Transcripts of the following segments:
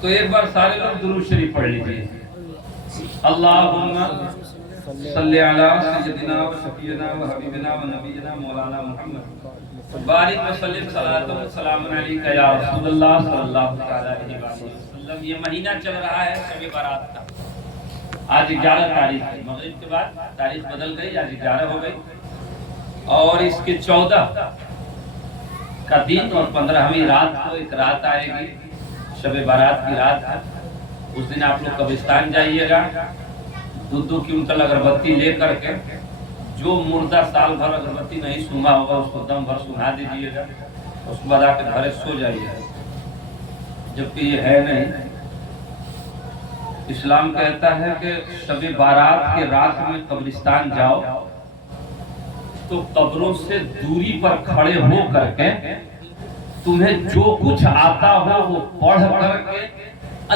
تو ایک بار سارے لوگ درود شریف پڑھ لیجیے. اللہم صلی علی سیدنا و شفیعنا و حبیبنا و نبینا مولانا محمد بارک وسلم صلاۃ و سلام علیک یا رسول اللہ صلی اللہ علیہ وسلم. یہ مہینہ چل رہا ہے شب برات کا. آج 11 تاریخ ہے. مغرب کے بعد تاریخ بدل گئی, آج 11 ہو گئی, اور اس کے 14 کا دن اور 15ویں رات کو ایک رات آئے گی, شب برات کی رات ہے. اس دن آپ لوگ قبرستان جائیے گا, 2 کیونٹل اگربتی لے کر کے, جو مردہ سال بھر اگربتی نہیں سونگا ہوگا اس کو دم بھر سونگا دیجیے گا, اس کے بعد آ کے گھر سو جائیے گا. جبکہ یہ ہے نہیں. اسلام کہتا ہے کہ شب بارات کے رات میں قبرستان جاؤ تو قبروں سے دوری پر کھڑے ہو کر کے تمہیں جو کچھ آتا ہو وہ پڑھ کر کے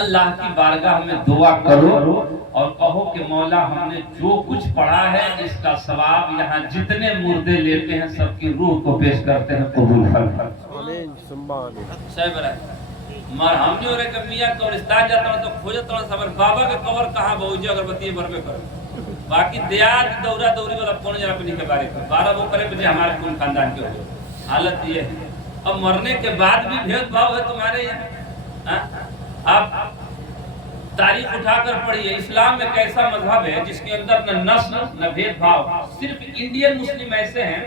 اللہ کی بارگاہ میں دعا کرو اور کہو کہ مولا ہم نے جو کچھ پڑھا ہے اس کا ثواب یہاں جتنے مردے لیتے ہیں سب کی روح کو پیش کرتے ہیں, قبول فرما. صحیح برائے مار ہم جو رہے کہ میاں قبرستان جاتا ہوں تو کھوجتا ہوں سبر بابا کا قبر کہاں بہوجی اگربتی بھر پہ کرو. باقی دیات دورہ دوری والا کون جرا پہ نہیں کے بارے میں 12 وہ کرے بجے ہمارے کون خاندان کے ہو. حالت یہ ہے. اب مرنے کے بعد بھی بھید بھاؤ ہے تمہارے یہاں. آپ تاریخ اٹھا کر پڑھیے, اسلام ایک ایسا مذہب ہے جس کے اندر نہ نسل نہ بھید بھاؤ. صرف انڈین مسلم ایسے ہیں,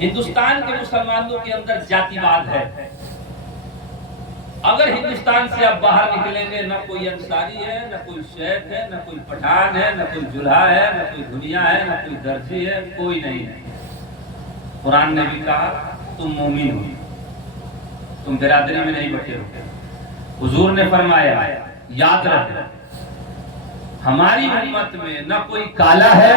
ہندوستان کے مسلمانوں کے اندر جاتی واد ہے. اگر ہندوستان سے آپ باہر نکلیں گے, نہ کوئی انصاری ہے, نہ کوئی شیخ ہے, نہ کوئی پٹھان ہے, نہ کوئی جلہا ہے, نہ کوئی دنیا ہے, نہ کوئی درزی ہے, کوئی نہیں ہے. قرآن نے بھی کہا تم مومن ہو, تم برادری میں نہیں بٹے ہو. حضور نے فرمایا یاد رکھو ہماری امت میں نہ کوئی کالا ہے,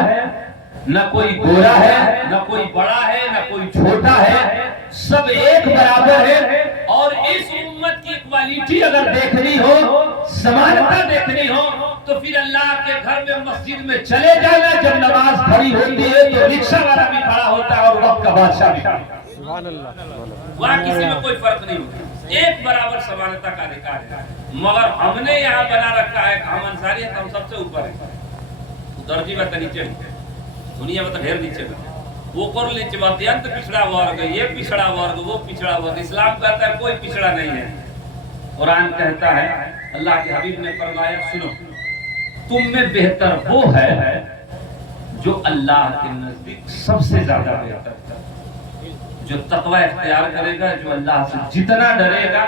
نہ کوئی گورا ہے, نہ کوئی بڑا ہے, نہ کوئی چھوٹا ہے, سب ایک برابر ہے. اور اس امت کی کوالٹی اگر دیکھنی ہو, سمانتا دیکھنی ہو, تو پھر اللہ کے گھر میں مسجد میں چلے جانا. جب نماز کھڑی ہوتی ہے تو رکشہ والا بھی کھڑا ہوتا ہے اور وقت کا بادشاہ بھی کھڑا ہوتا ہے. سبحان اللہ. وہاں کسی میں کوئی فرق نہیں ہوتا, ایک برابر سمانتا کا ادھیکار ہے. مگر ہم نے یہاں بنا رکھا ہے کہ ہم انصاری ہیں تو ہم سب سے اوپر ہیں. درجی بات نیچے دنیا میں تو ڈھیر نیچے میں وہ کر لیچے بات انت پچھڑا ورگ, یہ پچھڑا ورگ, وہ پچھڑا ورگ. اسلام کہتا ہے کوئی پچھڑا نہیں ہے. قرآن کہتا ہے, اللہ کے حبیب نے فرمایا سنو تم میں بہتر وہ ہے جو اللہ کے نزدیک سب سے زیادہ بہتر ہے, جو تقوی اختیار کرے گا, جو اللہ سے جتنا ڈرے گا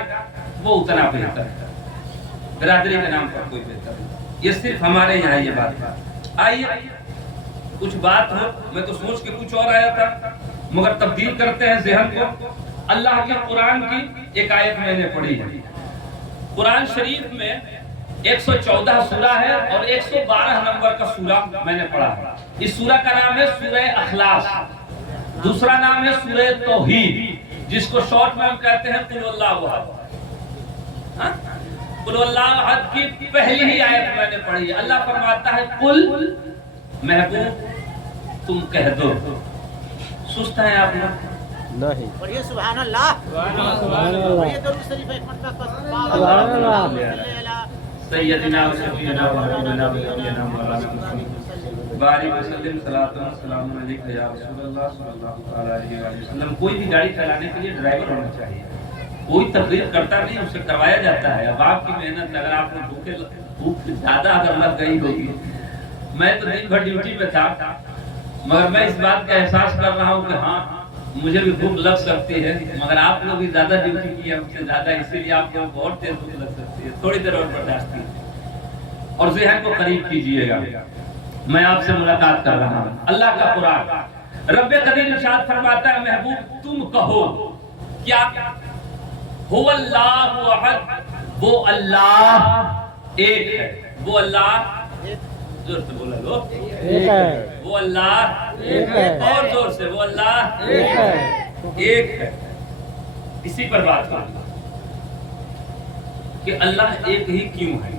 وہ اتنا بہتر ہے. برادری کے نام پر کوئی بہتر نہیں. یہ صرف ہمارے یہاں یہ بات ہے. آئیے کچھ بات ہو, میں تو سوچ کے کچھ اور آیا تھا مگر تبدیل کرتے ہیں ذہن کو. اللہ کے قرآن کی ایک آیت میں نے پڑھی ہے. قرآن شریف میں 114 سورہ ہے اور 112 نمبر کا سورہ میں نے پڑھا ہے. اس سورہ کا نام ہے سورہ اخلاص, دوسرا نام ہے سورہ توحید, جس کو شارٹ میں ہم کہتے ہیں قل اللہ احد. قل اللہ احد کی پہلی ہی آیت میں نے پڑھی ہے. اللہ فرماتا ہے قل, محبوب تم کہہ دو. سست ہیں آپ لوگ نہیں. پڑھیے سبحان اللہ, سبحان اللہ. پڑھیے درود شریف ایک مرتبہ سبحان اللہ. سیدنا و شفیعنا و حبیبنا و نبینا مولانا محمد بارک وسلم صلاۃ و سلام علیک یا رسول اللہ صلی اللہ علیہ وسلم. کوئی بھی گاڑی چلانے کے لیے ڈرائیور ہونا چاہیے. کوئی تقریر کرتا نہیں, اسے کروایا جاتا ہے. اب آپ کی محنت اگر آپ کو بھوک زیادہ اگر لگ گئی ہوگی, میں تو دن بھر ڈیوٹی پہ تھا مگر میں اس بات کا احساس کر رہا ہوں کہ ہاں مجھے بھی بھوک لگ سکتی ہے, مگر آپ لوگ بھی زیادہ ڈیوٹی کی ہے ہم سے زیادہ, اسی لیے آپ کو بہت تیز بھوک لگ سکتی ہے. تھوڑی دیر اور برداشت کیجیے اور ذہن کو قریب کیجیے گا. میں آپ سے ملاقات کر رہا ہوں. اللہ کا قرآن رب قدیر ارشاد فرماتا ہے محبوب تم کہو کیا هو اللہ احد, وہ اللہ ایک ہے. وہ اللہ زور سے بولا لو, ایک ہے. وہ اللہ ایک ہے. اور زور سے, وہ اللہ ایک ہے. ایک ہے. اسی پر بات کریں کہ اللہ ایک ہی کیوں ہے.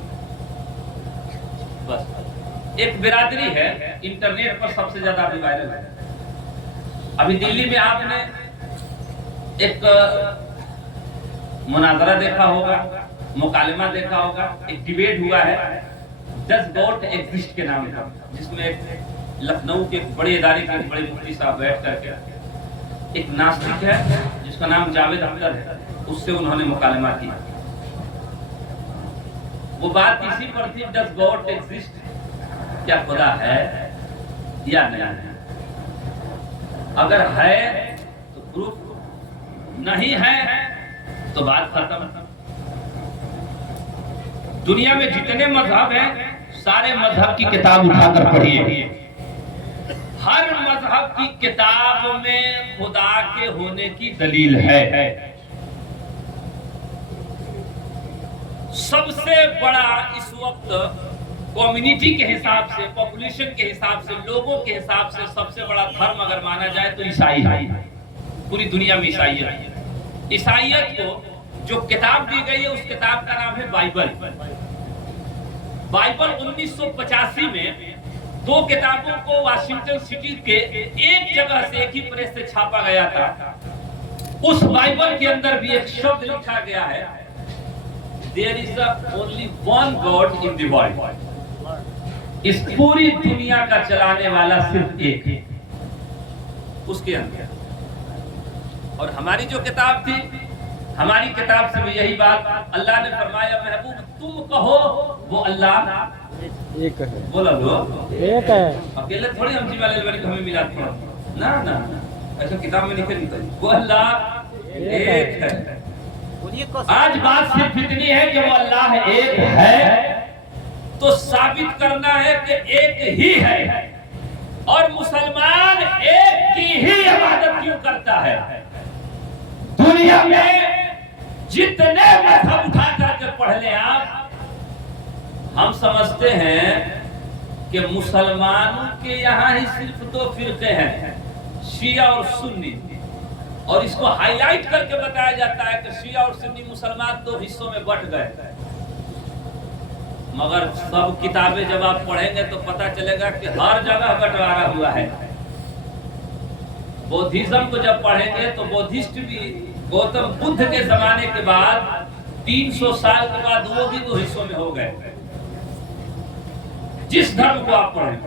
بس ایک برادری ہے انٹرنیٹ پر سب سے زیادہ ابھی وائرل ہے. ابھی دلی میں آپ نے ایک مناظرہ دیکھا ہوگا मुकालमा देखा होगा, एक डिबेट हुआ है डज गॉड एग्जिस्ट के नाम का, जिसमें लखनऊ के एक बड़े इदारे के बड़े मुफ्ती साहब बैठ करके एक नास्तिक है जिसका नाम जावेद अख्तर है, उससे उन्होंने मुकालमा किया। वो बात इसी पर थी, डज गॉड एग्जिस्ट, क्या खुदा है या नहीं है? अगर है तो प्रूफ, नहीं है तो बात खत्म। दुनिया में जितने मजहब हैं सारे मजहब की किताब उठाकर पढ़िए, हर मजहब की किताब में खुदा के होने की दलील है। सबसे बड़ा इस वक्त कम्युनिटी के हिसाब से, पॉपुलेशन के हिसाब से, लोगों के हिसाब से सबसे बड़ा धर्म अगर माना जाए तो ईसाई है। पूरी दुनिया में ईसाइयत है। ईसाइयत को जो किताब दी गई है उस किताब का नाम है बाइबल। बाइबल 1985 में 2 किताबों को वाशिंगटन सिटी के एक जगह से, एक ही प्रेस से छापा गया था। उस बाइबल के अंदर भी एक शब्द लिखा गया है, There is only one God in the world. इस पूरी दुनिया का चलाने वाला सिर्फ एक है उसके अंदर। और हमारी जो किताब थी, हमारी किताब से भी यही बात, अल्लाह ने फरमाया महबूब तुम कहो वो अल्लाह एक है। बोला लो एक है। अकेले थोड़ी हम जीवा ले हमें मिला था ना ना, ऐसा किताब में लिखे नहीं, वो अल्लाह एक है। आज बात सिर्फ इतनी है कि वो अल्लाह एक है तो साबित करना है कि एक ही है, और मुसलमान एक की ही इबादत क्यों करता है। दुनिया में जितने मजहब उठा करके पढ़ ले आप, हम समझते हैं कि मुसलमानों के यहाँ ही सिर्फ 2 फिरके हैं, शिया और सुन्नी, और इसको हाईलाइट करके बताया जाता है कि शिया और सुन्नी मुसलमान 2 हिस्सों में बंट गए। मगर सब किताबें जब आप पढ़ेंगे तो पता चलेगा कि हर जगह बंटवारा हुआ है। बौद्धिज्म को जब पढ़ेंगे तो बौद्धिस्ट भी गौतम बुद्ध के जमाने के बाद 300 साल के बाद वो भी 2 हिस्सों में हो गए। जिस धर्म को आप पढ़ें,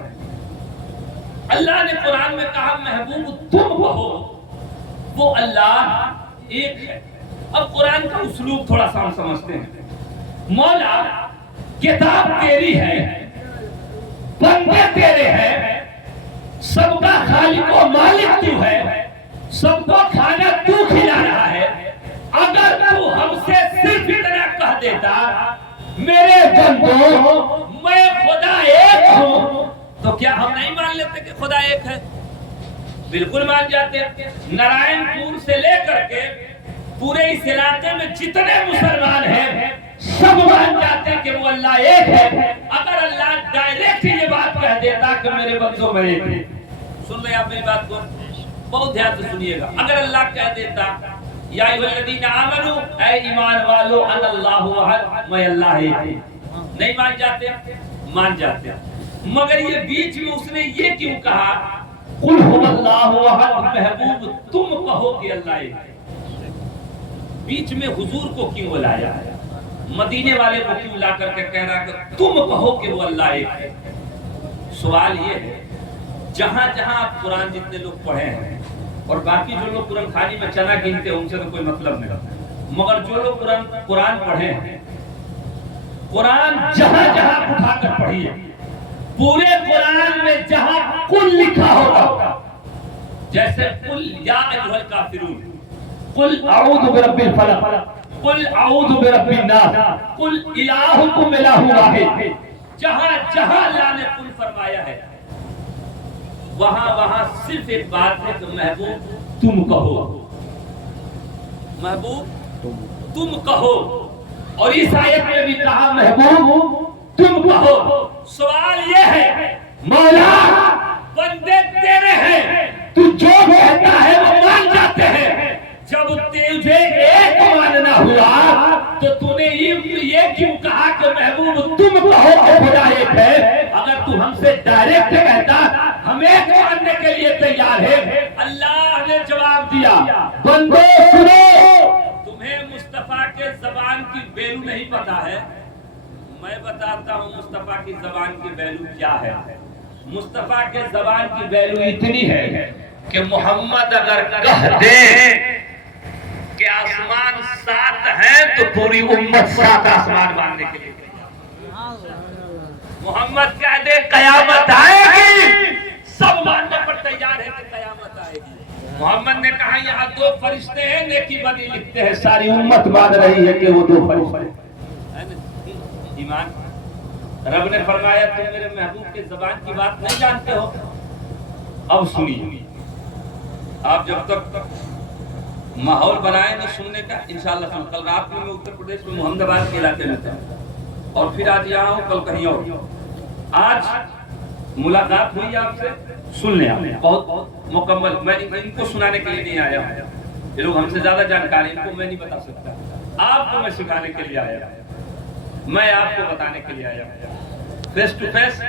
अल्लाह ने कुरान में कहा महबूब तुम कहो वो अल्लाह एक है। अब कुरान का उसलूब थोड़ा सा हम समझते हैं। मौला किताब तेरी है, बंदे तेरे हैं, सबका खालिक और मालिक तू है, सबको खाना तू खिला रहा है। अगर तू हमसे सिर्फ इतना कह देता मेरे बंदो मैं खुदा एक हूं, तो क्या हम नहीं मान लेते कि खुदा एक है? बिल्कुल मान जाते। नारायणपुर से लेकर के पूरे इस इलाके में जितने मुसलमान हैं सब मान जाते हैं कि वो अल्लाह एक है। अगर अल्लाह डायरेक्ट ये बात कह देता कि मेरे बंदों में एक है, सुन ले आप मेरी बात को बहुत ध्यान से सुनिएगा। अगर अल्लाह कह देता या अय्युहल्लज़ीना आमनू, ऐ ईमान वालो अल्लाहु अहद, मैं अल्लाह एक है, नहीं मान जाते? मान जाते। मगर ये बीच में उसने ये क्यों कहा कुल हुवल्लाहु अहद, महबूब तुम कहो कि अल्लाह एक है? बीच में हुजूर को क्यों बुलाया है? मदीने वाले को क्यों ला करके कह रहा कि तुम कहो कि वो अल्लाह एक है? सवाल ये है, जहां जहां आप कुरान जितने लोग पढ़े हैं और बाकी जो लोग कुरान खानी में चना गिनते हैं उनसे तो कोई मतलब नहीं, मगर जो लोग कुरान पढ़े हैं, कुरान जहां जहां उठाकर पढ़िए, पूरे कुरान में जहां कुल लिखा होगा, जैसे कुल या अय्युहल काफिरून, कुल अऊज़ु बिरब्बिल फलक, कुल अऊज़ु बिरब्बिन नास, कुल इलाहुकुम इलाहुन वाहिद, जहां जहां अल्लाह ने कुल फरमाया है वहां वहां सिर्फ एक बात है कि महबूब तुम कहो, महबूब तुम कहो। और इस आयत में भी कहा महबूब तुम कहो। सवाल ये है मौला बंदे तेरे हैं, तू जो कहता है वो मान जाते हैं। जब तुझे एक मानना हुआ तो तूने ये क्यों कहा कि महबूब तुम कहो कि खुदा एक है? अगर तू हमसे डायरेक्ट कहता हम एक मानने के लिए तैयार है। अल्लाह ने जवाब दिया बंदो सुनो, तुम्हें मुस्तफा मुस्तफा के जबान की वैल्यू नहीं पता है, मैं बताता हूँ मुस्तफा की जबान की वैल्यू क्या है। मुस्तफा के जबान की वैल्यू इतनी है कि मोहम्मद अगर कह दे कि आसमान 7 है तो पूरी उम्मत 7 आसमान मानने के लिए मोहम्मद कह दे कयामत आएगी, सब मानने पर तैयार है कि कयामत आएगी। मोहम्मद ने कहा यहाँ 2 फरिश्ते हैं, नेकी बदी लिखते हैं, सारी उम्मत मान रही है कि वो 2 फरिश्ते ईमान। रब ने फरमाया तुम मेरे महबूब के जबान की बात नहीं जानते हो। अब सुनिए, आप जब तक माहौल बनाए नहीं सुनने का, इंशाअल्लाह कल रात में मैं उत्तर प्रदेश में मोहम्मदाबाद के इलाके में था और फिर आज यहाँ हूँ, कल कहीं और। आज मुलाकात हुई आपसे, सुनने आए बहुत मुकम्मल। मैं इनको सुनाने के लिए नहीं आया, ये लोग हमसे ज्यादा जानकारी, इनको मैं नहीं बता सकता। आपको मैं सिखाने के लिए आया, मैं आपको बताने के लिए आया। Face to face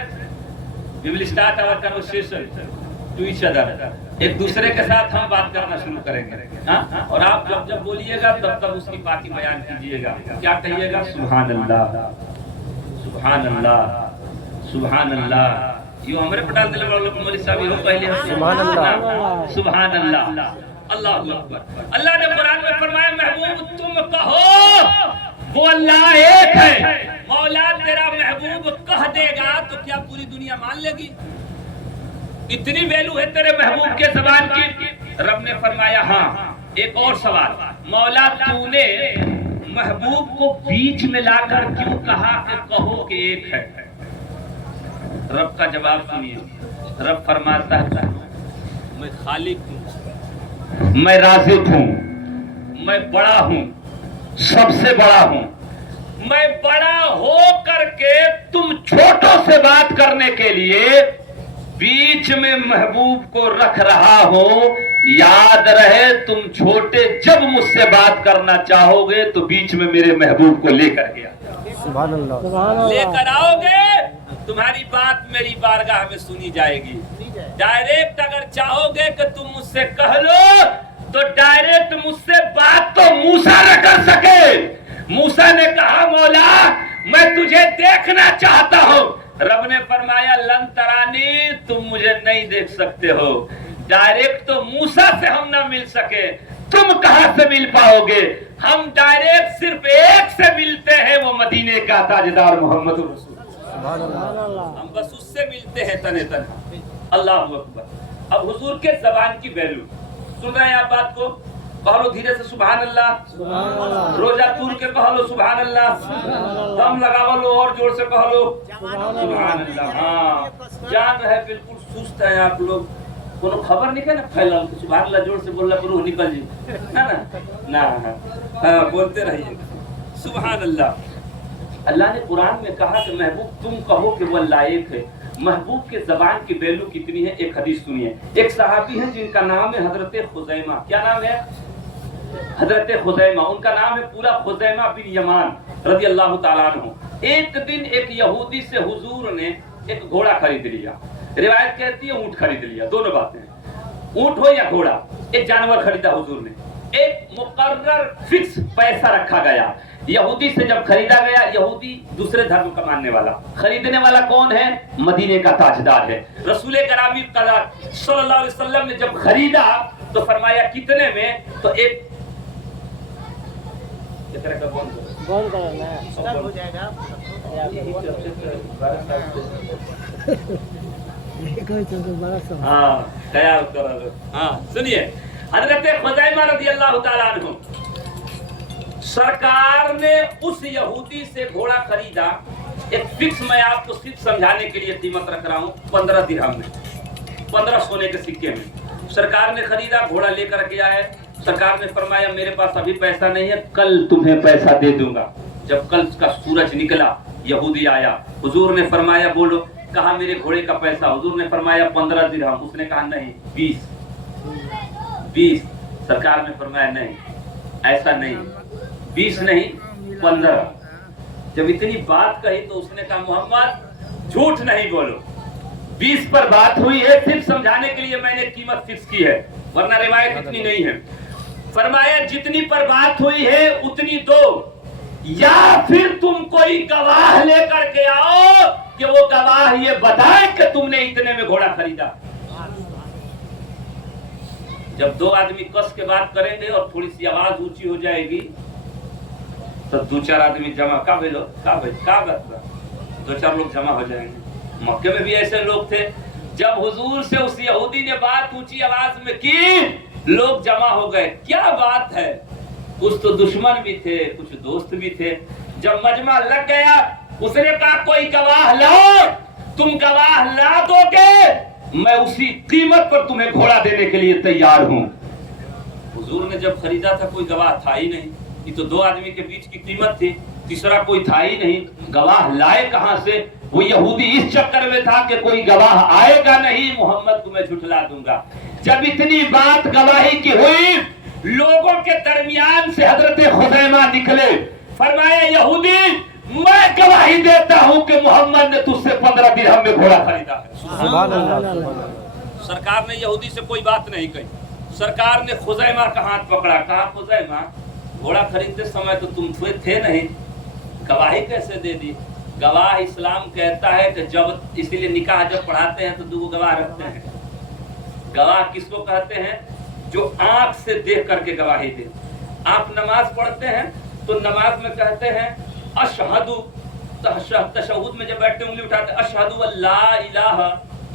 we will start our conversation to each other. एक दूसरे के साथ हम बात करना शुरू करेंगे, हाँ? और आप जब जब बोलिएगा तब तब उसकी बात बयान कीजिएगा। क्या कहिएगा? सुभान अल्लाह, सुभान अल्लाह, सुभान अल्लाह। यो हमरे पटाल दिले वाले लोग मौलवी साहब हो पहले सुभान अल्लाह, सुभान अल्लाह, अल्लाहू अकबर। अल्लाह ने कुरान में फरमाया महबूब तुम कहो वो अल्लाह एक है। मौला तेरा महबूब कह देगा तो क्या पूरी दुनिया मान लेगी? इतनी वैल्यू है तेरे महबूब के ज़बान की। रब ने फरमाया हाँ। एक और सवाल, मौला तूने महबूब को बीच में लाकर क्यों कहा कि कहो कि एक है? रब का जवाब सुनिए। रब फरमाता है मैं खालिक हूँ, मैं राज़िक हूँ, मैं बड़ा हूँ, सबसे बड़ा हूँ। मैं बड़ा हो करके तुम छोटों से बात करने के लिए बीच में महबूब को रख रहा हो। याद रहे तुम छोटे जब मुझसे बात करना चाहोगे तो बीच में मेरे महबूब को लेकर गया, सुभान अल्लाह, लेकर आओगे तुम्हारी बात मेरी बारगाह में सुनी जाएगी। डायरेक्ट अगर चाहोगे कि तुम मुझसे कह लो तो डायरेक्ट मुझसे बात तो मूसा न कर सके। मूसा ने कहा मौला मैं तुझे देखना चाहता हूँ। रब ने फरमाया लन तरानी, तुम मुझे नहीं देख सकते हो। डायरेक्ट तो मूसा से हम ना मिल सके, तुम कहां से मिल पाओगे? हम डायरेक्ट सिर्फ एक से मिलते हैं, वो मदीने का ताजदार मोहम्मद रसूल। हम बस उससे मिलते हैं तने तन। अल्लाह अकबर। अब हुजूर के जबान की वैल्यू सुन रहे हैं आप बात को? कह लो धीरे से सुभान अल्लाह। रोजा तूल के कह लो सुभान अल्लाह। दम लगावा लो और जोर से कह लो सुभान अल्लाह। हाँ, जान रहे बिल्कुल सुस्त है आप लोग, कोनो खबर नहीं है ना फैला सुभान अल्लाह जोर से बोलना पर रूह निकल जी ना ना ना। हाँ, बोलते रहिए सुभान अल्लाह। अल्लाह ने कुरान में कहा कि महबूब तुम कहो कि वो अल्लाह एक है। महबूब के जबान की वैल्यू कितनी है? एक हदीस सुनिए। एक सहाबी है जिनका नाम है हजरत खुजैमा। क्या नाम है? हजरत खुजैमा। उनका नाम है पूरा खुजैमा बिन यमान रज़ी अल्लाह ताला अन्हु। एक दिन एक यहूदी से हुजूर ने एक घोड़ा खरीद लिया। रिवायत कहती है ऊंट खरीद लिया, दोनों बातें, ऊंट हो या घोड़ा, एक जानवर खरीदा हुजूर ने। एक मुकर्रर फिक्स पैसा रखा गया। यहूदी से जब खरीदा गया, यहूदी दूसरे धर्म का मानने वाला, खरीदने वाला कौन है? मदीने का ताजदार है। रसूल करामी सल्लल्लाहु अलैहि वसल्लम ने जब खरीदा तो फरमाया कितने में? तो एक बंद करना हो जाएगा। हाँ, ख्याल करो। हाँ, सुनिए हजरत खुजैमा रज़ियल्लाहु ताला अन्हु, सरकार ने उस यहूदी से घोड़ा खरीदा। एक फिक्स, मैं आपको सिर्फ समझाने के लिए कीमत रख रहा हूँ, 15 दिरहम में, 15 सोने के सिक्के में सरकार ने खरीदा। घोड़ा लेकर के आए। सरकार ने फरमाया मेरे पास अभी पैसा नहीं है, कल तुम्हें पैसा दे दूंगा। जब कल का सूरज निकला, यहूदी आया, हुजूर ने फरमाया बोलो, कहा मेरे घोड़े का पैसा। हुजूर ने फरमाया 15 दिरहम। उसने कहा नहीं 20। सरकार ने फरमाया नहीं ऐसा नहीं, 20 नहीं 15। जब इतनी बात कही तो उसने कहा मोहम्मद झूठ नहीं बोलो, 20 पर बात हुई है, सिर्फ समझाने के लिए मैंने कीमत फिक्स की है, वरना रिवायत इतनी नहीं है। फरमाया जितनी पर बात हुई है उतनी दो, या फिर तुम कोई गवाह लेकर के आओ कि वो गवाह ये बताए कि तुमने इतने में घोड़ा खरीदा। जब दो आदमी कस के बात करेंगे और थोड़ी सी आवाज ऊंची हो जाएगी तो दो चार आदमी जमा का भेलो का बात, दो चार लोग जमा हो जाएंगे। मक्के में भी ऐसे लोग थे, जब हुजूर से उस यहूदी ने बात ऊंची आवाज में की, लोग जमा हो गए। क्या बात है, कुछ तो दुश्मन भी थे, कुछ दोस्त भी थे। जब मजमा लग गया, उसने कहा कोई गवाह लाओ, तुम गवाह ला दोगे मैं उसी कीमत पर तुम्हें घोड़ा देने के लिए तैयार हूं। हुजूर ने जब खरीदा था कोई गवाह था ही नहीं, ये तो दो आदमी के बीच की कीमत थी, तीसरा कोई था ही नहीं, गवाह लाए कहां से? वो यहूदी इस चक्कर में था कि कोई गवाह आएगा नहीं, मोहम्मद को मैं झुठला दूंगा। जब इतनी बात गवाही की हुई, लोगों के दरमियान से हजरत खुज़ैमा निकले, फरमाया यहूदी मैं गवाही देता हूं कि मोहम्मद ने तुझसे 15 दिरहम में घोड़ा खरीदा है। सुभान अल्लाह। सरकार ने यहूदी से कोई बात नहीं कही, सरकार ने खुज़ैमा का हाथ पकड़ा, कहा खुज़ैमा घोड़ा खरीदते समय तो तुम थे नहीं, गवाही कैसे दे दी? गवाह इस्लाम कहता है कि जब, इसीलिए निकाह जब पढ़ाते हैं तो दो गवाह रखते हैं। गवाह किसको कहते हैं? जो आंख से देख करके गवाही दे। आप नमाज पढ़ते हैं तो नमाज में कहते हैं अशहदु, तशहुद में जब बैठते उंगली उठाते अशहदु अल्ला इलाहा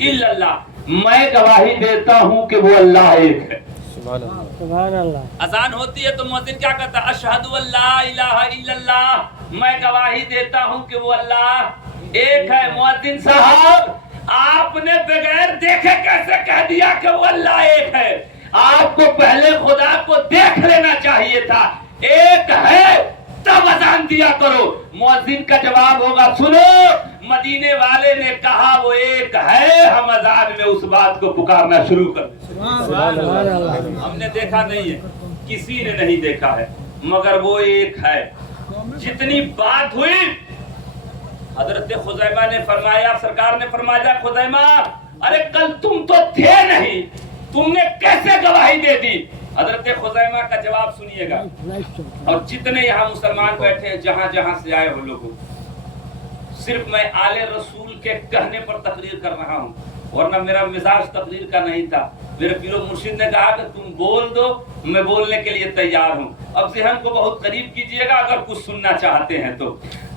इल्लल्लाह, मैं गवाही देता हूं कि वो अल्लाह एक है। सुभान अल्लाह। अजान होती है तो मुअज्जिन क्या कहता है? अशहदु अल्ला इलाहा इल्लल्लाह, मैं गवाही देता हूं कि वो अल्लाह एक है। मुअज्जिन साहब आपने बगैर देखे कैसे कह दिया कि वो अल्लाह एक है? आपको पहले खुदा को देख लेना चाहिए था, एक है तब अजान दिया करो। मुअज्जिन का जवाब होगा सुनो, मदीने वाले ने कहा वो एक है, हम अजान में उस बात को पुकारना शुरू कर दें। हमने देखा नहीं है, किसी ने नहीं देखा है, मगर वो एक है। जितनी बात हुई, हजरत खुज़ैमा ने फरमाया, सरकार ने फरमाया खुज़ैमा अरे कल तुम तो थे नहीं, तुमने कैसे गवाही दे दी? हजरत खुज़ैमा का जवाब सुनिएगा, और जितने यहाँ मुसलमान बैठे हैं जहां जहां से आए हो लोगों, सिर्फ मैं आले रसूल के कहने पर तकरीर कर रहा हूँ, वरना मेरा मिजाज तकरीर का नहीं था। मेरे पीरो मुर्शिद ने कहा कि तुम बोल दो, मैं बोलने के लिए तैयार हूँ। अब ज़हन को बहुत करीब कीजिएगा अगर कुछ सुनना चाहते हैं तो।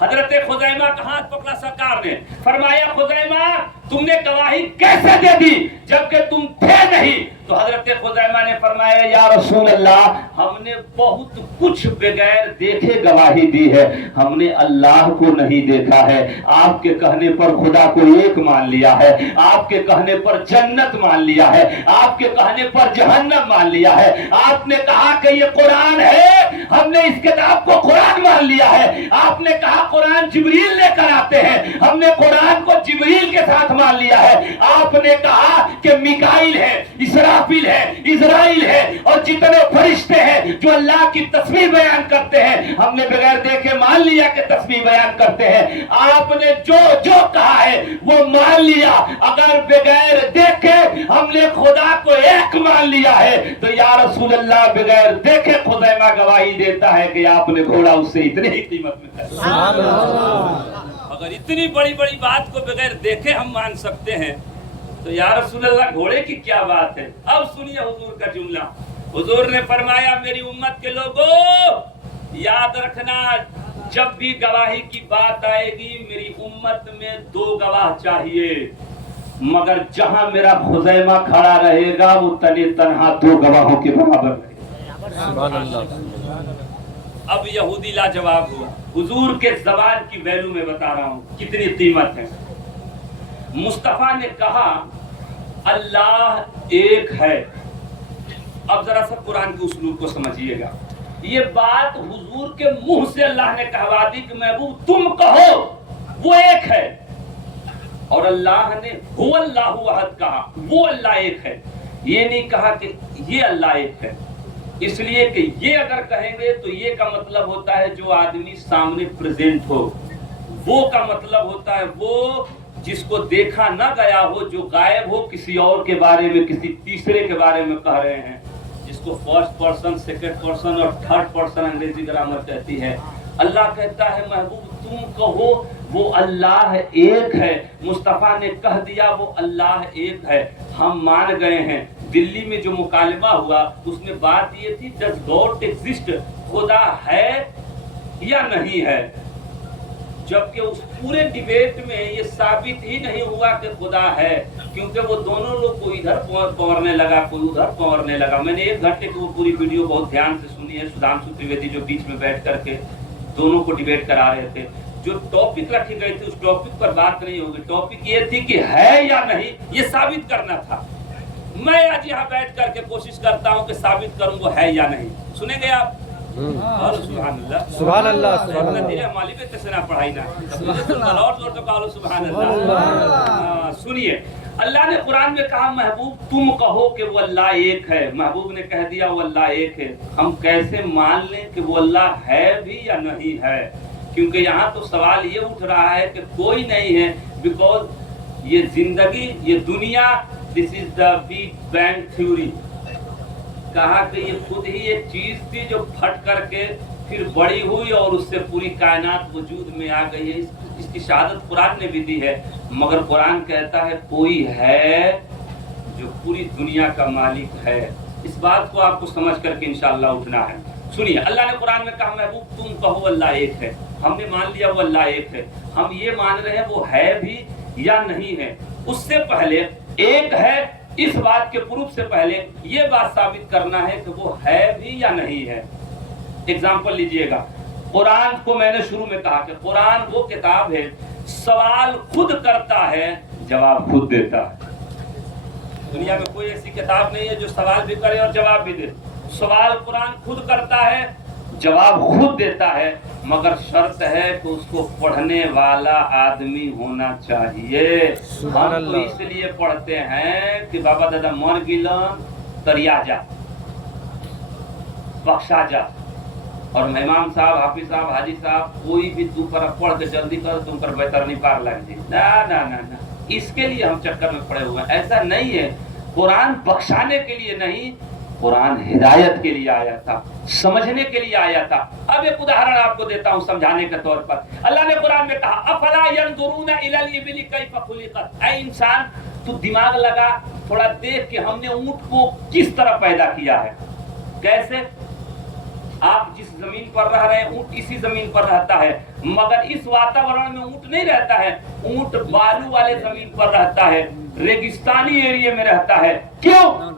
हजरत खुज़ैमा का हाथ पकड़ा सरकार ने, फरमाया खुज़ैमा तुमने गवाही कैसे दे दी जबकि तुम थे नहीं? तो हजरत खुज़ैमा ने फरमाया या रसूल अल्लाह, हमने बहुत कुछ बगैर देखे गवाही दी है, हमने अल्लाह को नहीं देखा है। आपके कहने पर खुदा को एक मान लिया है, आपके कहने पर जन्नत मान लिया है, आपके कहने पर जहन्नम मान लिया है। आपने कहा कि ये कुरान है, हमने इस किताब को कुरान मान लिया है। आपने कहा कुरान जिब्रील लेकर आते हैं, हमने कुरान को जिब्रील के साथ मान लिया है। आपने कहा कि मिकाइल है, इसराफिल है, इजराइल है और जितने फरिश्ते हैं जो अल्लाह की तस्बीह बयान करते हैं, हमने बगैर देखे मान लिया कि तस्बीह बयान करते हैं। आपने जो जो कहा है वो मान लिया। अगर बगैर देखे हमने खुदा को एक मान लिया है तो या रसूल अल्लाह बगैर देखे खुज़ैमा गवाही देता है कि आपने घोड़ा उससे इतनी ही कीमत में खरीदा। अगर इतनी बड़ी बड़ी बात को बगैर देखे हम मान सकते हैं तो या रसूल अल्लाह घोड़े की क्या बात है। अब सुनिए हुजूर का जुमला। हुजूर ने फरमाया मेरी उम्मत के लोगों याद रखना, जब भी गवाही की बात आएगी मेरी उम्मत में दो गवाह चाहिए, मगर जहां मेरा खुज़ैमा खड़ा रहेगा वो तने तनहा दो गवाहों के बराबर रहेगा। अब यहूदी लाजवाब हुआ। हुजूर के ज़बान की वैल्यू में बता रहा हूं कितनी कीमत है। मुस्तफा ने कहा अल्लाह एक है। अब जरा सा कुरान के उस्लूब को समझिएगा। ये बात हुजूर के मुंह से अल्लाह ने कहवा दी कि महबूब तुम कहो वो एक है, और अल्लाह ने हुवल्लाहु अहद कहा, वो अल्लाह एक है। ये नहीं कहा कि ये अल्लाह एक है, इसलिए कि ये अगर कहेंगे तो ये का मतलब होता है जो आदमी सामने प्रेजेंट हो, वो का मतलब होता है वो जिसको देखा ना गया हो, जो गायब हो, किसी और के बारे में, किसी तीसरे के बारे में कह रहे हैं। जिसको फर्स्ट पर्सन, सेकंड पर्सन और थर्ड पर्सन अंग्रेजी ग्रामर कहती है। अल्लाह कहता है महबूब तुम कहो वो अल्लाह एक है। मुस्तफ़ा ने कह दिया वो अल्लाह एक है, हम मान गए हैं। दिल्ली में जो मुकालमा हुआ उसमें बात ये थी डज गॉड एग्जिस्ट, खुदा है या नहीं है, जबकि उस पूरे डिबेट में ये साबित ही नहीं हुआ कि खुदा है, क्योंकि वो दोनों लोग कोई इधर पवरने लगा कोई उधर पवरने लगा। मैंने 1 घंटे की वो पूरी वीडियो बहुत ध्यान से सुनी है। सुधांशु त्रिवेदी जो बीच में बैठ करके दोनों को डिबेट करा रहे थे, जो टॉपिक रखी गई थी उस टॉपिक पर बात नहीं होगी। टॉपिक ये थी कि है या नहीं ये साबित करना था। मैं आज यहाँ बैठ करके कोशिश करता हूँ कि साबित करूँ वो है या नहीं। सुनेंगे आप? और सुभान अल्लाह, सुभान अल्लाह, सुभान इतना अल्लाह। धीरे हमारी पे कैसे ना पढ़ाई ना, और जोर तो कहो सुभान अल्लाह। सुनिए, अल्लाह ने कुरान में कहा महबूब तुम कहो कि वो अल्लाह एक है। महबूब ने कह दिया वो अल्लाह एक है, हम कैसे मान लें कि वो अल्लाह है भी या नहीं है? क्योंकि यहाँ तो सवाल ये उठ रहा है कि कोई नहीं है, बिकॉज ये जिंदगी, ये दुनिया, this is the big bang theory. कहा कि ये खुद ही एक चीज थी जो फट करके फिर बड़ी हुई और उससे पूरी कायनात वजूद में आ गई है। इसकी शहादत कुरान ने भी दी है, मगर कुरान कहता है कोई है जो पूरी दुनिया का मालिक है। इस बात को आपको समझ करके इंशाअल्लाह उठना है। सुनिए, अल्लाह ने कुरान में कहा महबूब तुम कहो अल्लाह एक है। हमने मान लिया वो अल्लाह एक है, हम ये मान रहे हैं वो है भी या नहीं है। उससे पहले एक है इस बात के प्रूफ से पहले ये बात साबित करना है कि वो है भी या नहीं है। एग्जाम्पल लीजिएगा, कुरान को मैंने शुरू में कहा कि कुरान वो किताब है सवाल खुद करता है जवाब खुद देता है। दुनिया में कोई ऐसी किताब नहीं है जो सवाल भी करे और जवाब भी दे। सवाल कुरान खुद करता है, जवाब खुद देता है, मगर शर्त है कि उसको पढ़ने वाला आदमी होना चाहिए। हम तो इसलिए पढ़ते हैं कि बाबा दादा मर गिलन तरिया जा, बख्शा जा, और मेहमान साहब, हाफिज साहब, हाजी साहब, कोई भी तू पर पढ़ के जल्दी कर, तुम पर बेहतरनी पार लग जाए। ना ना ना ना, इसके लिए हम चक्कर में पड़े हुए हैं। ऐसा नहीं है, कुरान बख्शाने के लिए नहीं, कुरान हिदायत के लिए आया था, समझने के लिए आया था। अब एक उदाहरण आपको देता हूँ समझाने के तौर पर। अल्लाह ने कुरान में कहा अफला यंजुरूना इलल इबिली कैफ खुलिकत। ऐ इंसान तू दिमाग लगा, थोड़ा देख कि हमने ऊंट को किस तरह पैदा किया है। कैसे? आप जिस जमीन पर रह रहे हैं ऊंट इसी जमीन पर रहता है, मगर इस वातावरण में ऊंट नहीं रहता है। ऊंट बालू वाले जमीन पर रहता है, रेगिस्तानी एरिया में रहता है। क्यों?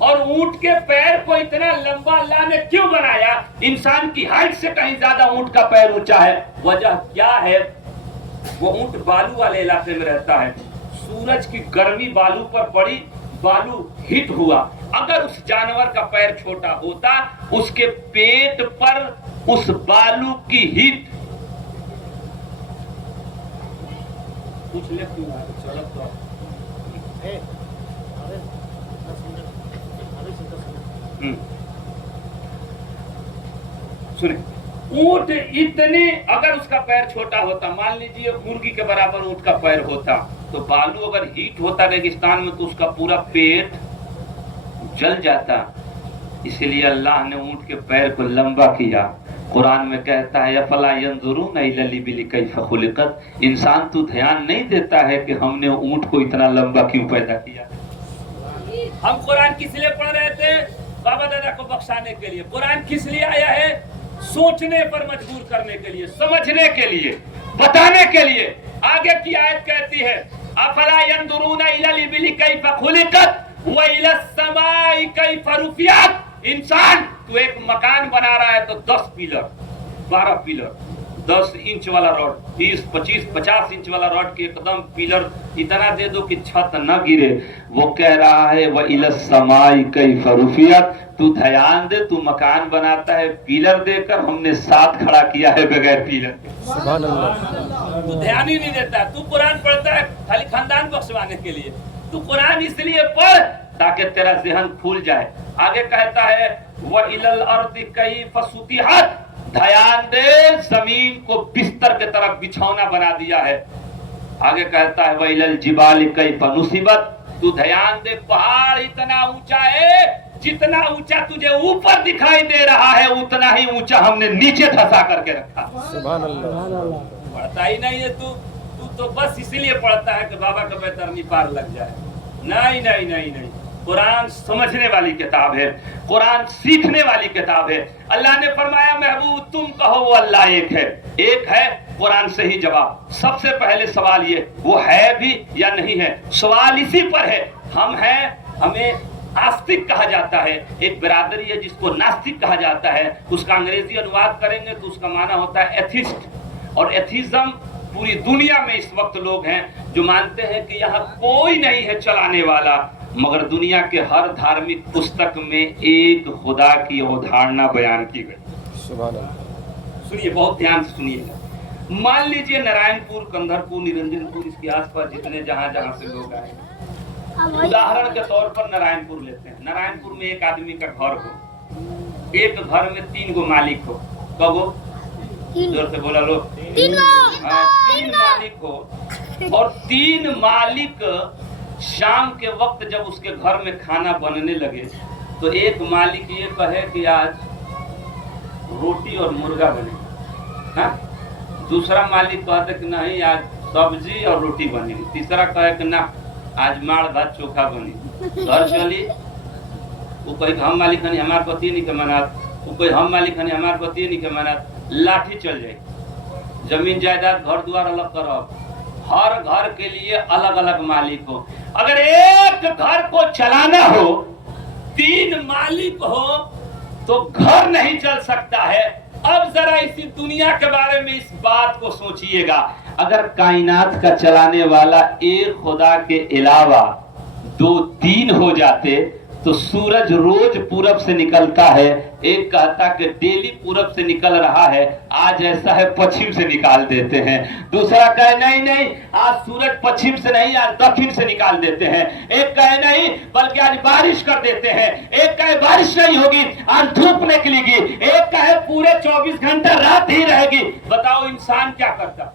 और ऊंट के पैर को इतना लंबा अल्लाह ने क्यों बनाया? इंसान की हाइट से कहीं ज्यादा ऊंट का पैर ऊंचा है। वजह क्या है? वो ऊंट बालू वाले इलाके में रहता है, सूरज की गर्मी बालू पर पड़ी, बालू हिट हुआ। अगर उस जानवर का पैर छोटा होता, उसके पेट पर उस बालू की हिट कुछ ले सुने, ऊंट इतने, अगर उसका पैर छोटा होता, मान लीजिए मुर्गी के बराबर ऊंट का पैर होता, तो बालू अगर हीट होता रेगिस्तान में तो उसका पूरा पेट जल जाता। इसीलिए अल्लाह ने ऊंट के पैर को लंबा किया। कुरान में कहता है अफला यंजुरूना इलल इबिली कैफ खुलिकत। इंसान तू ध्यान नहीं देता है कि हमने ऊंट को इतना लंबा क्यों पैदा किया। हम कुरान किस लिए पढ़ रहे थे? बाबा दादा को बख्शाने के लिए। कुरान किस लिए आया है? सोचने पर मजबूर करने के लिए, समझने के लिए, बताने के लिए। आगे की आयत कहती है अफला यंजुरूना इलल इबिली कैफ खुलिकत व इलस समाई कैफ रुफियत। इंसान तू एक मकान बना रहा है तो 10 पिलर, 12 पिलर, 10 इंच वाला रॉड, 20, 25, 50 इंच वाला रॉड के एकदम पिलर इतना दे दो कि छत न गिरे। वो कह रहा है वह इलस समाई कैफ रुफियत। तू ध्यान दे, तू मकान बनाता है पिलर देकर, हमने 7 खड़ा किया है बगैर पिलर के। सुभान अल्लाह। तू ध्यान ही नहीं देता। तू कुरान पढ़ता है खाली खानदान बख्शवाने के लिए। तू कुरान इसलिए पढ़ ताकि तेरा ज़हन खुल जाए। आगे कहता है व इलल अर्दि कैफ सुतिहत। ध्यान दे, जमीन को बिस्तर के तरफ बिछौना बना दिया है। आगे कहता है व इलल जिबालि कैफ नुसिबत। तू ध्यान दे, पहाड़ इतना ऊंचा है जितना ऊंचा तुझे ऊपर दिखाई दे रहा है उतना ही ऊंचा हमने नीचे धंसा करके रखा। सुभान अल्लाह। पढ़ता ही नहीं है तू तो बस इसलिए पढ़ता है कि बाबा का बैतरनी पार लग जाए। नहीं नहीं नहीं नहीं, कुरान समझने वाली किताब है, कुरान सीखने वाली किताब है। अल्लाह ने फरमाया महबूब तुम कहो वो अल्लाह एक है, कुरान से ही जवाब। सबसे पहले सवाल ये वो है भी या नहीं है, सवाल इसी पर है। हम हैं, हमें आस्तिक कहा जाता है, एक बिरादरी है जिसको नास्तिक कहा जाता है। उसका अंग्रेजी अनुवाद करेंगे तो उसका माना होता है एथिस्ट। और एथिज्म पूरी दुनिया में इस वक्त लोग हैं जो मानते हैं कि यहाँ कोई नहीं है चलाने वाला, मगर दुनिया के हर धार्मिक पुस्तक में एक खुदा की अवधारणा बयान की गई। सुभान अल्लाह। सुनिए, बहुत ध्यान से सुनिएगा। मान लीजिए नारायणपुर, कंधरपुर, निरंजनपुर, इसके आसपास जितने जहां जहां से लोग आए, उदाहरण के तौर पर नारायणपुर लेते हैं। नारायणपुर में एक आदमी का घर हो, एक घर में 3 गो मालिक हो। कगो जोर से बोला लो, 3 मालिक हो। और 3 मालिक शाम के वक्त जब उसके घर में खाना बनने लगे तो एक मालिक ये कहे कि आज रोटी और मुर्गा बनेगा, हाँ? दूसरा मालिक कहते कि नहीं आज सब्जी और रोटी बनेगी। तीसरा कहे कि ना आज माड़ भात चोखा बनी। घर चली, वो कहे हम मालिक हनी हमार पति नहीं के मनात, वो कहे हम मालिक हनी हमार पति नहीं के मनात। लाठी चल जाए। जमीन जायदाद घर द्वार अलग करब, हर घर के लिए अलग अलग मालिक हो। अगर एक घर को चलाना हो, 3 मालिक हो तो घर नहीं चल सकता है। अब जरा इसी दुनिया के बारे में इस बात को सोचिएगा, अगर कायनात का चलाने वाला एक खुदा के अलावा 2-3 हो जाते तो सूरज रोज पूरब से निकलता है। एक कहता कि डेली पूरब से निकल रहा है, आज ऐसा है पश्चिम से निकाल देते हैं। दूसरा कहे नहीं नहीं आज सूरज पश्चिम से नहीं आज दक्षिण से निकाल देते हैं। एक कहे नहीं बल्कि आज बारिश कर देते हैं। एक कहे बारिश नहीं होगी आज धूप निकलेगी। एक कहे पूरे 24 घंटा रात ही रहेगी। बताओ इंसान क्या करता?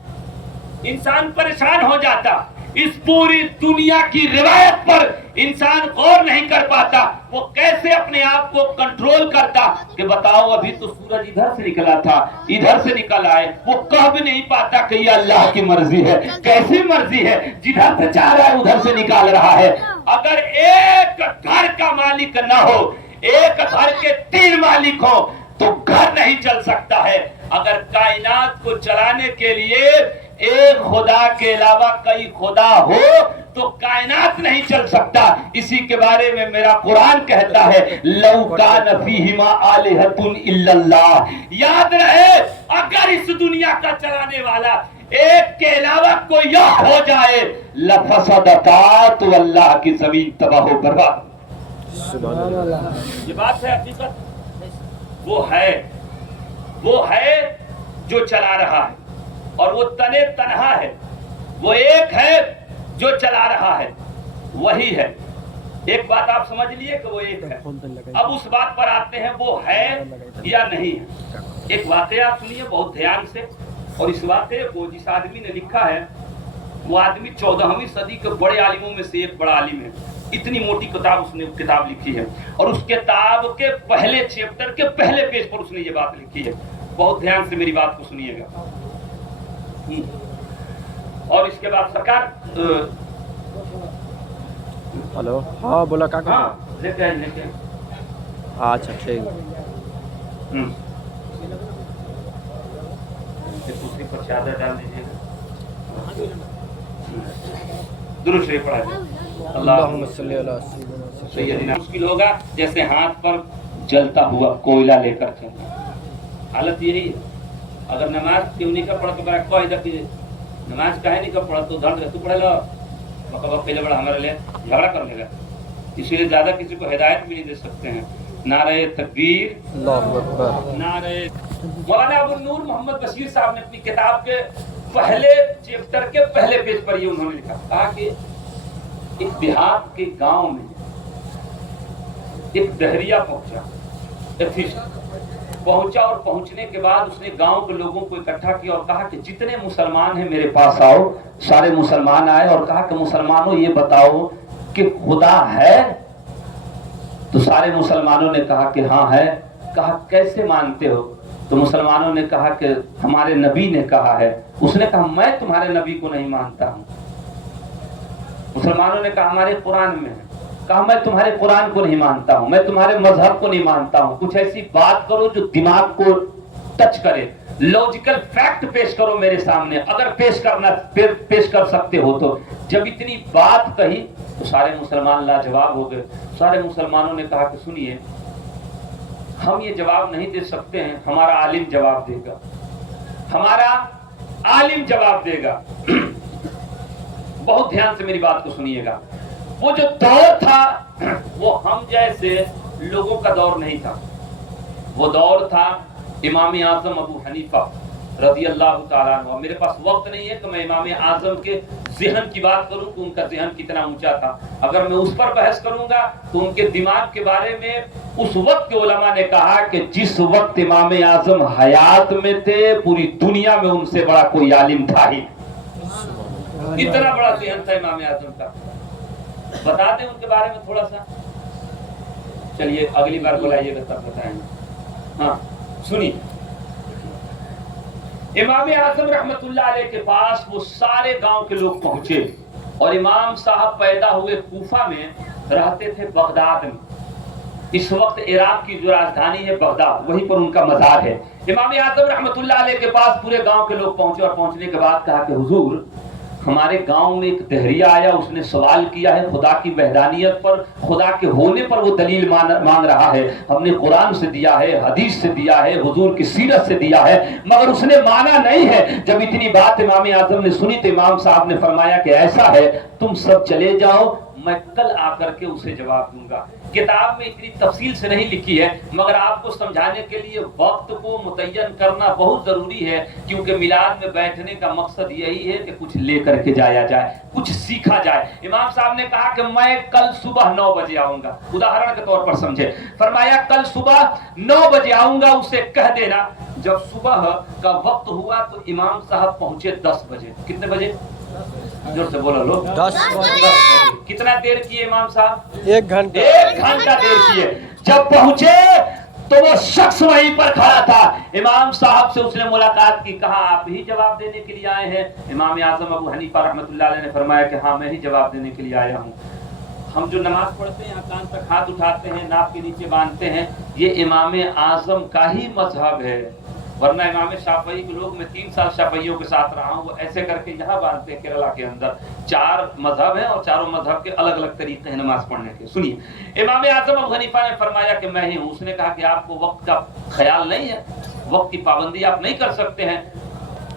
इंसान परेशान हो जाता। इस पूरी दुनिया की रिवायत पर इंसान गौर नहीं कर पाता। वो कैसे अपने आप को कंट्रोल करता कि बताओ अभी तो सूरज इधर से निकला था, इधर से निकल आए। वो कह भी नहीं पाता कि ये अल्लाह की मर्जी है। कैसी मर्जी है? जिधर से चाह रहा है उधर से निकाल रहा है। अगर एक घर का मालिक न हो, एक घर के 3 मालिक हो तो घर नहीं चल सकता है। अगर कायनात को चलाने के लिए एक खुदा के अलावा कई खुदा हो तो कायनात नहीं चल सकता। इसी के बारे में मेरा कुरान कहता है लौ कान फीहिमा आलिहतुन इल्लल्लाह। याद रहे, अगर इस दुनिया का चलाने वाला एक के अलावा कोई और हो जाए लफसदता, तो अल्लाह की जमीन तबाह बर्बाद। सुभान अल्लाह। ये बात है हकीकत। वो है जो चला रहा है और वो तने तन्हा है। वो एक है जो चला रहा है, वही है। एक बात आप समझ लिए कि वो एक है। अब उस बात पर आते हैं वो है या नहीं है। एक वाकया आप सुनिए बहुत ध्यान से। और इस वाकये को जिस आदमी ने लिखा है वो आदमी 14वीं सदी के बड़े आलिमों में से एक बड़ा आलिम है। इतनी मोटी उसने किताब लिखी है और उस किताब के पहले चैप्टर के पहले पेज पर उसने ये बात लिखी है। बहुत ध्यान से मेरी बात को सुनिएगा। और इसके बाद सरकार हेलो, हाँ बोला काका। हाँ लेके अच्छा ठीक। दूसरी पर चादर डाल दीजिएगा। दुरुस्त से पढ़ा अल्लाहुम्मा सल्ली अला सय्यिदिना। मुश्किल होगा जैसे हाथ पर जलता हुआ कोयला लेकर चलना। हालत यही है। अगर नमाज क्यों नहीं कर पड़ा तो कह नमाज काहे नहीं कर पड़ा तो दर्द तू पढ़े लो पहले बड़ा हमारे लिए झगड़ा कर लेगा। इसीलिए ज्यादा किसी को हिदायत भी नहीं दे सकते हैं। नारे तकबीर, अल्लाहु अकबर। नारे। मौलाना अबू नूर मोहम्मद बशीर साहब ने अपनी किताब के पहले चैप्टर के पहले पेज पर ये उन्होंने लिखा, कहा कि एक देहात के गांव में एक दहरिया पहुंचा और पहुंचने के बाद उसने गांव के लोगों को इकट्ठा किया और कहा कि जितने मुसलमान हैं मेरे पास आओ। सारे मुसलमान आए और कहा कि मुसलमानों ये बताओ कि खुदा है? تو سارے مسلمانوں نے کہا کہ ہاں ہے. کہا کیسے مانتے ہو؟ تو مسلمانوں نے کہا کہ ہمارے نبی نے کہا ہے. اس نے کہا میں تمہارے نبی کو نہیں مانتا ہوں. مسلمانوں نے کہا ہمارے قرآن میں ہے. کہا میں تمہارے قرآن کو نہیں مانتا ہوں, میں تمہارے مذہب کو نہیں مانتا ہوں. کچھ ایسی بات کرو جو دماغ کو ٹچ کرے, لاجیکل فیکٹ پیش کرو میرے سامنے, اگر پیش کر سکتے ہو تو. جب اتنی بات کہی تو سارے مسلمان لاجواب ہو گئے. سارے مسلمانوں نے کہا کہ سنیے, ہم یہ جواب نہیں دے سکتے ہیں, ہمارا عالم جواب دے گا, ہمارا عالم جواب دے گا. بہت دھیان سے میری بات کو سنیے گا. وہ جو دور تھا وہ ہم جیسے لوگوں کا دور نہیں تھا. وہ دور تھا امام اعظم ابو حنیفہ رضی اللہ تعالیٰ عنہ. میرے پاس وقت نہیں ہے کہ میں امام اعظم کے ذہن کی بات کروں کہ ان کا ذہن کتنا اونچا تھا. اگر میں اس پر بحث کروں گا تو ان کے دماغ کے بارے میں اس وقت کے علماء نے کہا کہ جس وقت امام اعظم حیات میں تھے پوری دنیا میں ان سے بڑا کوئی عالم تھا ہی. اتنا بڑا ذہن تھا امام اعظم کا. بتا دیں ان کے بارے میں تھوڑا سا. چلیے اگلی بار بلائیے گا تب بتائیں گے. ہاں سنیے, امام اعظم رحمت اللہ علیہ کے پاس وہ سارے گاؤں کے لوگ پہنچے, اور امام صاحب پیدا ہوئے کوفہ میں, رہتے تھے بغداد میں. اس وقت عراق کی جو راجدھانی ہے بغداد, وہیں پر ان کا مزار ہے. امام اعظم رحمت اللہ علیہ کے پاس پورے گاؤں کے لوگ پہنچے, اور پہنچنے کے بعد کہا کہ حضور ہمارے گاؤں میں ایک دہریہ آیا, اس نے سوال کیا ہے خدا کی وحدانیت پر, خدا کے ہونے پر وہ دلیل مانگ رہا ہے. ہم نے قرآن سے دیا ہے, حدیث سے دیا ہے, حضور کی سیرت سے دیا ہے, مگر اس نے مانا نہیں ہے. جب اتنی بات امام اعظم نے سنی تو امام صاحب نے فرمایا کہ ایسا ہے تم سب چلے جاؤ, میں کل آ کر کے اسے جواب دوں گا. کتاب میں اتنی تفصیل سے نہیں لکھی ہے, مگر آپ کو سمجھانے کے لیے وقت کو متعین کرنا بہت ضروری ہے, کیونکہ میلاد میں بیٹھنے کا مقصد یہی ہے کہ کچھ لے کر کے جایا جائے, کچھ سیکھا جائے. امام صاحب نے کہا کہ میں کل صبح 9 بجے آؤں گا, اداہرن کے طور پر سمجھے. فرمایا کل صبح 9 بجے آؤں گا, اسے کہہ دینا. جب صبح کا وقت ہوا تو امام صاحب پہنچے 10 بجے. کتنے بجے؟ جور سے بولو لوگ. 10 کتنا دیر کیے امام صاحب؟ 1 گھنٹہ. 1 گھنٹہ دیر کیے. جب پہنچے تو وہ شخص وہیں پر کھڑا تھا. امام صاحب سے اس نے ملاقات کی, کہا آپ ہی جواب دینے کے لیے آئے ہیں؟ امام اعظم ابو حنیفہ رحمۃ اللہ علیہ نے فرمایا کہ ہاں میں ہی جواب دینے کے لیے آیا ہوں. ہم جو نماز پڑھتے ہیں, یہاں کان تک ہاتھ اٹھاتے ہیں, ناک کے نیچے باندھتے ہیں, یہ امام اعظم کا ہی مذہب ہے. ورنہ امام شافعی کے لوگ, میں 3 سال شافعیوں کے ساتھ رہا ہوں, وہ ایسے کر کے یہاں باندھتے ہیں کیرلا کے اندر. 4 مذہب ہیں اور چاروں مذہب کے الگ الگ طریقے ہیں نماز پڑھنے کے. سنیے, امام اعظم ابو حنیفہ نے فرمایا کہ میں ہی ہوں. اس نے کہا کہ آپ کو وقت کا خیال نہیں ہے, وقت کی پابندی آپ نہیں کر سکتے ہیں؟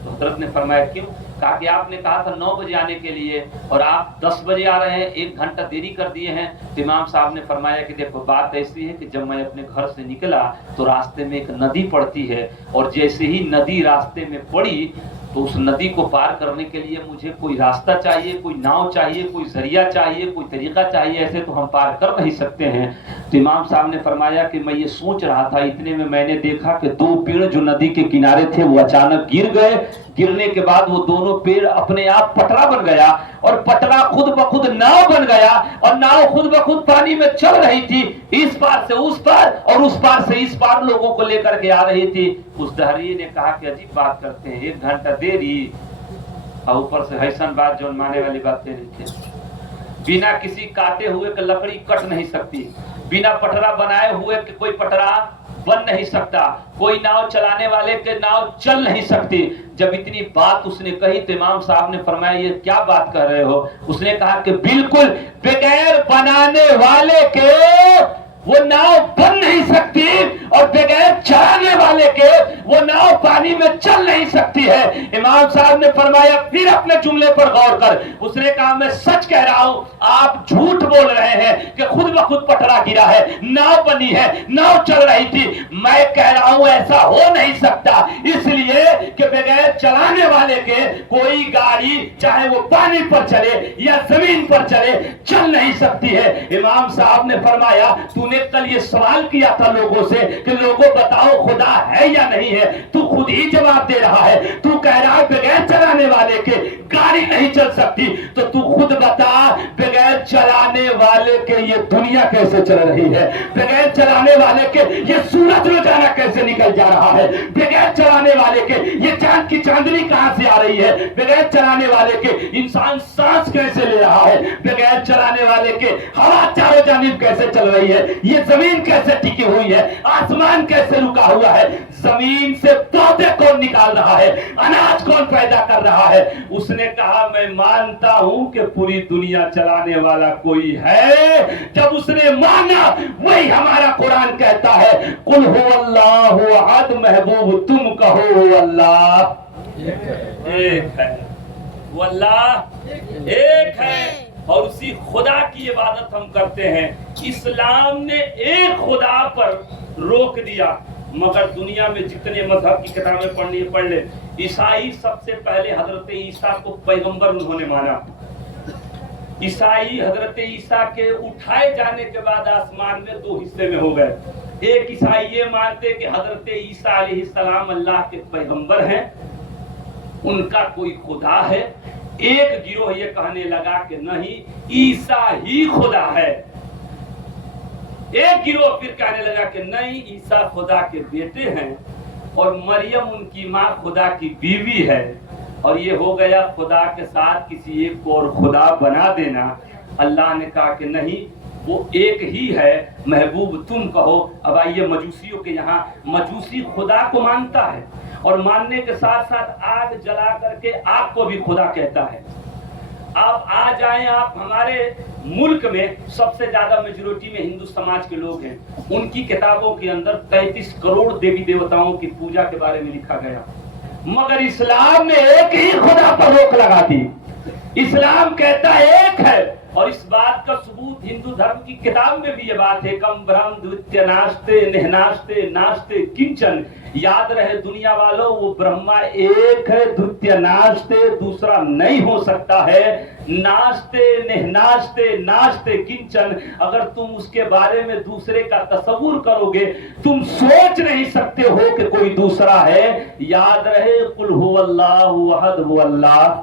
تو حضرت نے فرمایا کیوں؟ کہا کہ آپ نے کہا تھا 9 بجے آنے کے لیے اور آپ 10 بجے آ رہے ہیں, 1 گھنٹہ دیری کر دیے ہیں. تو امام صاحب نے فرمایا کہ دیکھو بات ایسی ہے کہ جب میں اپنے گھر سے نکلا تو راستے میں ایک ندی پڑتی ہے, اور جیسے ہی ندی راستے میں پڑی تو اس ندی کو پار کرنے کے لیے مجھے کوئی راستہ چاہیے, کوئی ناؤ چاہیے, کوئی ذریعہ چاہیے, کوئی طریقہ چاہیے, ایسے تو ہم پار کر نہیں سکتے ہیں. تو امام صاحب نے فرمایا کہ میں یہ سوچ رہا تھا, اتنے میں میں نے دیکھا کہ 2 پیڑ جو ندی کے کنارے تھے وہ اچانک گر گئے. گرنے کے بعد وہ دونوں پیڑ اپنے آپ پٹرا بن گیا, اور پٹرا خود بخود ناؤ بن گیا, اور ناؤ خود بخود پانی میں چل رہی تھی, اس پار سے اس پار اور اس پار سے اس پار لوگوں کو لے کر کے آ رہی تھی. اس دہریے نے کہا کہ عجیب بات کرتے ہیں, 1 گھنٹہ دیری اور اوپر سے حسن بات جو مانے والی باتیں نہیں تھی. بنا کسی کاٹے ہوئے کہ لکڑی کٹ نہیں سکتی, بنا پٹرا بنائے ہوئے کہ کوئی پٹرا بن نہیں سکتا, کوئی ناؤ چلانے والے کے ناؤ چل نہیں سکتی. جب اتنی بات اس نے کہی تو امام صاحب نے فرمایا یہ کیا بات کر رہے ہو؟ اس نے کہا کہ بالکل بغیر بنانے والے کے وہ ناؤ بن نہیں سکتی, اور بغیر چلانے والے کے وہ ناؤ پانی میں چل نہیں سکتی ہے. امام صاحب نے فرمایا پھر اپنے جملے پر غور کر. اس نے کہا میں سچ کہہ رہا ہوں, آپ جھوٹ بول رہے ہیں کہ خود بخود پٹرا گرا ہے, ناؤ بنی ہے, ناؤ چل رہی تھی. میں کہہ رہا ہوں ایسا ہو نہیں سکتا, اس لیے کہ بغیر چلانے والے کے کوئی گاڑی چاہے وہ پانی پر چلے یا زمین پر چلے چل نہیں سکتی ہے. امام صاحب نے فرمایا تو نے کل یہ سوال کیا تھا لوگوں سے کہ لوگوں بتاؤ خدا ہے یا نہیں ہے, تو خود ہی جواب دے رہا ہے. تو کہہ رہا ہے بغیر چلانے والے کے گاڑی نہیں چل سکتی, تو تو خود بتا بغیر چلانے والے والے کے یہ دنیا کیسے چل رہی ہے, بغیر چلانے والے کے یہ سورج روزانہ کیسے نکل جا رہا ہے, بغیر چلانے والے کے یہ چاند کی چاندنی کہاں سے آ رہی ہے, بغیر چلانے والے کے انسان سانس کیسے لے رہا ہے, بغیر چلانے والے کے ہوا چاروں جانب کیسے چل رہی ہے, یہ زمین کیسے ٹکی ہوئی ہے, آسمان کیسے رکا ہوا ہے, زمین سے پودے کون نکال رہا ہے, اناج کون پیدا کر رہا ہے. اس نے کہا میں مانتا ہوں کہ پوری دنیا چلانے والا کوئی ہے. جب اس نے مانا, وہی ہمارا قرآن کہتا ہے قل هو اللہ احد, محبوب تم کہو هو اللہ ایک ہے, وہ اللہ ایک ہے, اور اسی خدا کی عبادت ہم کرتے ہیں. اسلام نے ایک خدا پر روک دیا, مگر دنیا میں جتنے مذہب کی کتابیں پڑھنی ہے پڑھ لے. عیسائی سب سے پہلے حضرت عیسیٰ کو پیغمبر انہوں نے مانا. عیسائی حضرت عیسیٰ کے اٹھائے جانے کے بعد آسمان میں دو حصے میں ہو گئے. ایک عیسائی یہ مانتے کہ حضرت عیسیٰ علیہ السلام اللہ کے پیغمبر ہیں, ان کا کوئی خدا ہے. ایک گروہ یہ کہنے لگا کہ نہیں, عیسیٰ ہی خدا ہے. ایک گروہ پھر کہنے لگا کہ نہیں, عیسیٰ خدا کے بیٹے ہیں اور مریم ان کی ماں خدا کی بیوی ہے, اور یہ ہو گیا خدا کے ساتھ کسی ایک کو اور خدا بنا دینا. اللہ نے کہا کہ نہیں, وہ ایک ہی ہے, محبوب تم کہو. اب آئیے مجوسیوں کے یہاں, مجوسی خدا کو مانتا ہے اور ماننے کے ساتھ ساتھ آگ جلا کر کے آگ کو بھی خدا کہتا ہے. آپ آ جائیں, آپ ہمارے ملک میں سب سے زیادہ میجورٹی میں ہندو سماج کے لوگ ہیں, ان کی کتابوں کے اندر 33 کروڑ دیوی دیوتاؤں کی پوجا کے بارے میں لکھا گیا, مگر اسلام نے ایک ہی خدا پر روک لگا دی. اسلام کہتا ہے ایک ہے, اور اس بات کا ثبوت ہندو دھرم کی کتاب میں بھی یہ بات ہے, کم برہم دوتیہ ناشتے نہناشتے ناشتے کنچن. یاد رہے دنیا والوں, وہ برہما ایک ہے, دوتیہ ناشتے دوسرا نہیں ہو سکتا ہے. ناشتے نہناشتے ناشتے کنچن, اگر تم اس کے بارے میں دوسرے کا تصور کرو گے, تم سوچ نہیں سکتے ہو کہ کوئی دوسرا ہے. یاد رہے قل هو اللہ احد, وہ اللہ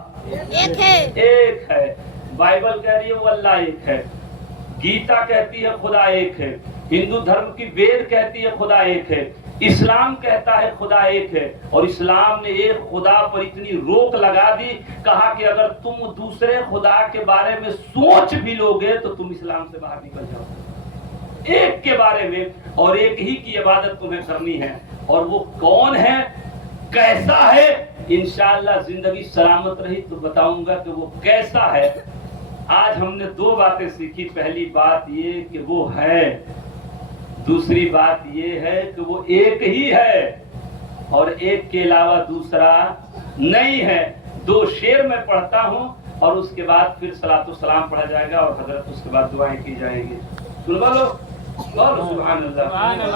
ایک ہے. بائبل کہہ رہی ہے وہ اللہ ایک ہے, گیتا کہتی ہے خدا ایک ہے, ہندو دھرم کی وید کہتی ہے خدا ایک ہے, اسلام کہتا ہے خدا ایک ہے. اور اسلام نے ایک خدا پر اتنی روک لگا دی, کہا کہ اگر تم دوسرے خدا کے بارے میں سوچ بھی لوگے تو تم اسلام سے باہر نکل جاؤ. ایک کے بارے میں اور ایک ہی کی عبادت تمہیں کرنی ہے, اور وہ کون ہے, کیسا ہے, انشاءاللہ زندگی سلامت رہی تو بتاؤں گا کہ وہ کیسا ہے. آج ہم نے دو باتیں سیکھی. پہلی بات یہ کہ وہ ہے, دوسری بات یہ ہے کہ وہ ایک ہی ہے اور ایک کے علاوہ دوسرا نہیں ہے. دو شعر میں پڑھتا ہوں اور اس کے بعد پھر صلاۃ والسلام پڑھا جائے گا اور حضرت اس کے بعد دعائیں کی جائیں گی. سن بولو سبحان اللہ.